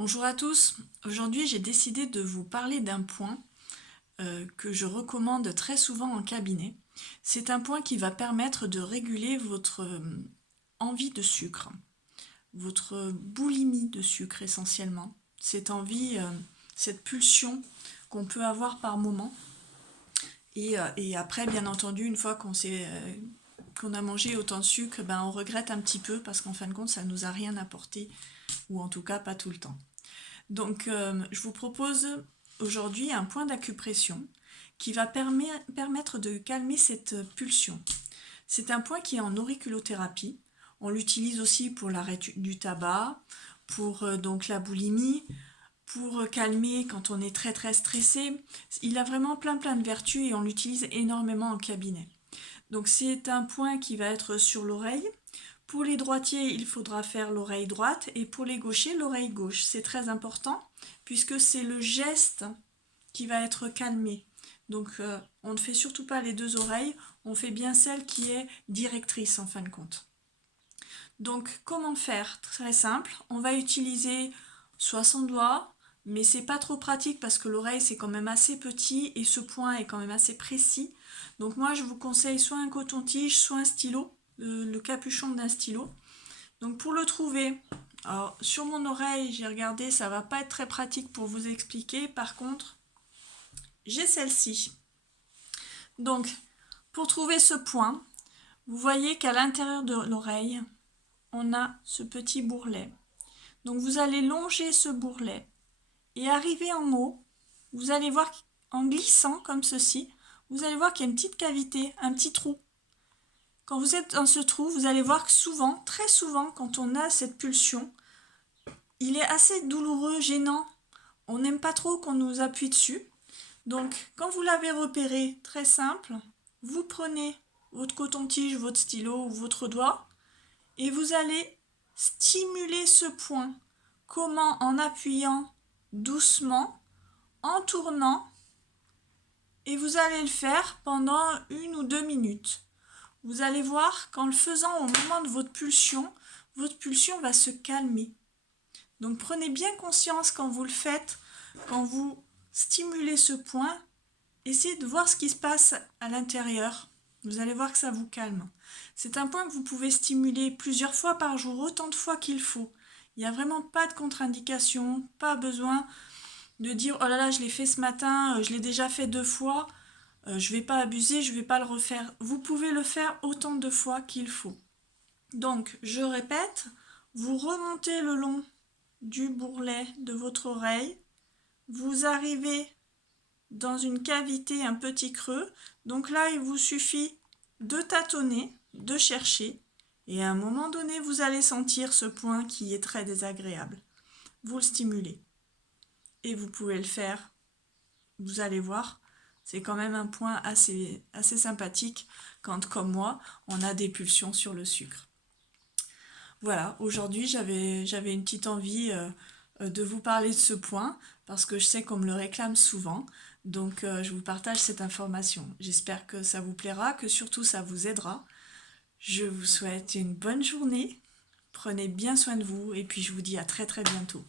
Bonjour à tous, aujourd'hui j'ai décidé de vous parler d'un point que je recommande très souvent en cabinet. C'est un point qui va permettre de réguler votre envie de sucre, votre boulimie de sucre essentiellement, cette envie, cette pulsion qu'on peut avoir par moment. Et après, bien entendu, une fois qu'on a mangé autant de sucre, ben, on regrette un petit peu parce qu'en fin de compte, ça ne nous a rien apporté, ou en tout cas pas tout le temps. Donc, je vous propose aujourd'hui un point d'acupression qui va permettre de calmer cette pulsion. C'est un point qui est en auriculothérapie. On l'utilise aussi pour l'arrêt du tabac, pour donc la boulimie, pour calmer quand on est très très stressé. Il a vraiment plein de vertus et on l'utilise énormément en cabinet. Donc c'est un point qui va être sur l'oreille. Pour les droitiers, il faudra faire l'oreille droite et pour les gauchers, l'oreille gauche. C'est très important puisque c'est le geste qui va être calmé. Donc on ne fait surtout pas les deux oreilles, on fait bien celle qui est directrice en fin de compte. Donc comment faire? Très simple, on va utiliser soit son doigt, mais c'est pas trop pratique parce que l'oreille c'est quand même assez petit et ce point est quand même assez précis. Donc moi je vous conseille soit un coton-tige, soit un stylo, le capuchon d'un stylo. Donc pour le trouver, alors sur mon oreille j'ai regardé, ça va pas être très pratique pour vous expliquer. Par contre, j'ai celle-ci. Donc pour trouver ce point, vous voyez qu'à l'intérieur de l'oreille, on a ce petit bourrelet. Donc vous allez longer ce bourrelet et arriver en haut, vous allez voir en glissant comme ceci, vous allez voir qu'il y a une petite cavité, un petit trou. Quand vous êtes dans ce trou, vous allez voir que souvent, très souvent, quand on a cette pulsion, il est assez douloureux, gênant. On n'aime pas trop qu'on nous appuie dessus. Donc, quand vous l'avez repéré, très simple, vous prenez votre coton-tige, votre stylo ou votre doigt et vous allez stimuler ce point. Comment? En appuyant doucement, en tournant, et vous allez le faire pendant 1 ou 2 minutes. Vous allez voir qu'en le faisant au moment de votre pulsion va se calmer. Donc prenez bien conscience quand vous le faites, quand vous stimulez ce point, essayez de voir ce qui se passe à l'intérieur. Vous allez voir que ça vous calme. C'est un point que vous pouvez stimuler plusieurs fois par jour, autant de fois qu'il faut. Il n'y a vraiment pas de contre-indication, pas besoin de dire « Oh là là, je l'ai fait ce matin, je l'ai déjà fait 2 fois, je ne vais pas abuser, je ne vais pas le refaire. » Vous pouvez le faire autant de fois qu'il faut. Donc, je répète, vous remontez le long du bourrelet de votre oreille, vous arrivez dans une cavité, un petit creux. Donc là, il vous suffit de tâtonner, de chercher, et à un moment donné, vous allez sentir ce point qui est très désagréable. Vous le stimulez. Et vous pouvez le faire, vous allez voir, c'est quand même un point assez sympathique quand, comme moi, on a des pulsions sur le sucre. Voilà, aujourd'hui j'avais une petite envie de vous parler de ce point parce que je sais qu'on me le réclame souvent, donc je vous partage cette information. J'espère que ça vous plaira, que surtout ça vous aidera. Je vous souhaite une bonne journée, prenez bien soin de vous et puis je vous dis à très bientôt.